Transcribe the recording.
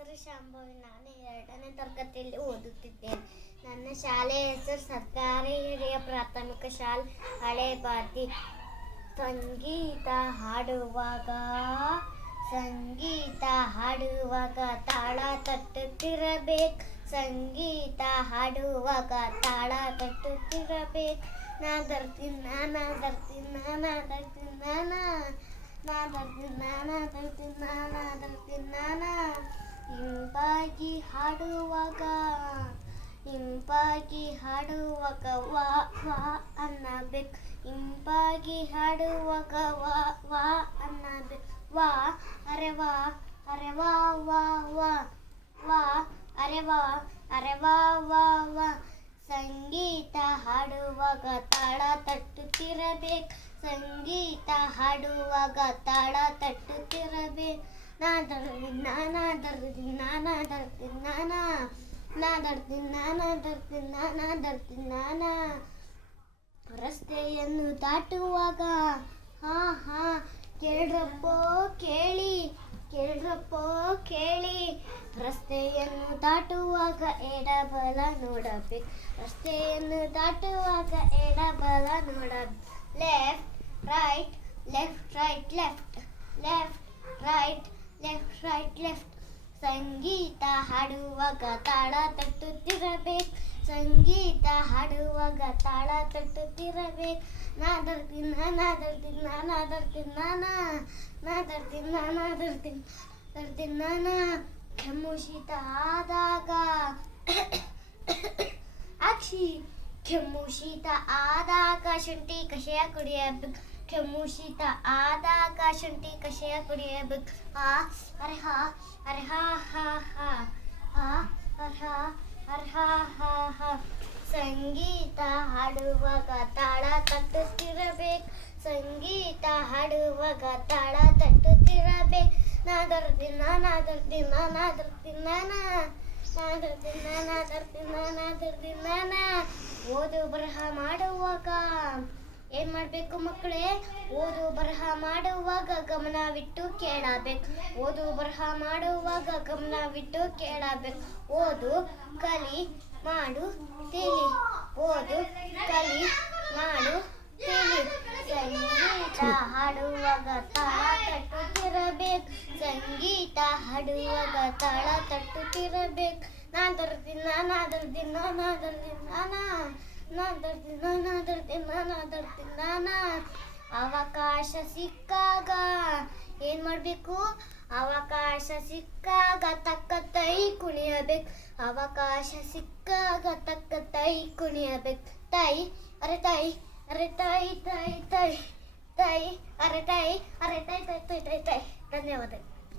ಹೆಸರು ಶಾಂಭವಿ. ನಾನು 2ನೇ ತರಗತಿಯಲ್ಲಿ ಓದುತ್ತಿದ್ದೇನೆ. ನನ್ನ ಶಾಲೆಯ ಹೆಸರು ಸರ್ಕಾರಿ ಹಿರಿಯ ಪ್ರಾಥಮಿಕ ಶಾಲೆ ಹಳೇಬಾತಿ. ಸಂಗೀತ ಹಾಡುವಾಗ ತಾಳ ತಟ್ಟುತ್ತಿರಬೇಕು. ಸಂಗೀತ ಹಾಡುವಾಗ ತಾಳ ತಟ್ಟುತ್ತಿರಬೇಕು. ಇಂಪಾಗಿ ಹಾಡುವಾಗ ವಾ ವಾ ಅನ್ನಬೇಕು. ಇಂಪಾಗಿ ಹಾಡುವಾಗ ವಾ ವಾ ಅನ್ನಬೇಕು. ವಾ ಅರೆ ವಾ ಅರೆ ವಾ ವಾ ವಾ ವಾ ಅರೆ ವಾ ಅರೆ ವಾ ವಾ ವಾ. ಸಂಗೀತ ಹಾಡುವಾಗ ತಾಳ ತಟ್ಟುತ್ತಿರಬೇಕು. ಸಂಗೀತ ಹಾಡುವಾಗ ತಾಳ ತಟ್ಟುತ್ತಿರಬೇಕು. ರಸ್ತೆಯನ್ನು ದಾಟುವಾಗ ಹಾ ಹಾ ಕೇಳ್ರಪ್ಪೋ ಕೇಳಿ. ರಸ್ತೆಯನ್ನು ದಾಟುವಾಗ ಎಡಬಲ ನೋಡಬೇಕು. ರಸ್ತೆಯನ್ನು ದಾಟುವಾಗ ಎಡಬಲ ನೋಡಬೇಕು. Left right left right left left right left right left. ಸಂಗೀತ ಹಾಡುವಾಗ ತಾಳ ತಟ್ಟುತ್ತಿರಬೇಕು. ಸಂಗೀತ ಹಾಡುವಾಗ ತಾಳ ತಟ್ಟುತ್ತಿರಬೇಕು. ಕೆಮ್ಮು ಶೀತ ಆದಾಗ ಕೆಮ್ಮು ಶೀತ ಆದಾಗ ಶುಂಠಿ ಕಷಾಯ ಕುಡಿಯಬೇಕು. ಕೆಮ್ಮು ಶೀತ ಆದಾಗ ಶುಂಠಿ ಕಷಾಯ ಕುಡಿಯಬೇಕು. ಅರೆ ಹಾ ಅರೆ ಹಾ ಹಾ ಹಾ ಅರೆ ಹಾ ಅರೆ ಹಾ ಹಾ ಹಾ. ಸಂಗೀತ ಹಾಡುವಾಗ ತಾಳ ತಟ್ಟುತ್ತಿರಬೇಕು. ಸಂಗೀತ ಹಾಡುವಾಗ ತಾಳ ತಟ್ಟುತ್ತಿರಬೇಕು. ಓದು ಬರಹ ಮಾಡುವಾಗ ಏನ್ ಮಾಡ್ಬೇಕು ಮಕ್ಕಳೇ? ಓದು ಬರಹ ಮಾಡುವಾಗ ಗಮನವಿಟ್ಟು ಕೇಳಬೇಕು. ಓದು ಬರಹ ಮಾಡುವಾಗ ಗಮನವಿಟ್ಟು ಕೇಳಬೇಕು. ಓದು ಕಲಿ ಮಾಡು ತಿಳಿ. ಓದು ಕಲಿ ಮಾಡು ತಿಳಿ. ಸಂಗೀತ ಹಾಡುವಾಗ ತಾಳ ತಟ್ಟುತ್ತಿರಬೇಕು. ಸಂಗೀತ ಹಾಡುವಾಗ ತಾಳ ತಟ್ಟುತ್ತಿರಬೇಕು. ಅವಕಾಶ ಸಿಕ್ಕಾಗ ಏನ್ ಮಾಡ್ಬೇಕು? ಅವಕಾಶ ಸಿಕ್ಕಾಗ ತಕ್ಕ ತೈ ಕುಣಿಯಬೇಕು. ಅವಕಾಶ ಸಿಕ್ಕಾಗ ತಕ್ಕ ತೈ ಕುಣಿಯಬೇಕು. ತೈ ಅರೆ ತೈ ಅರೆ ತೈ ತೈ ತೈ ತೈ ಅರೆ ತೈ ಅರೆ ತೈ ತೈ ತೈ ತೈ ತೈ. ಧನ್ಯವಾದ.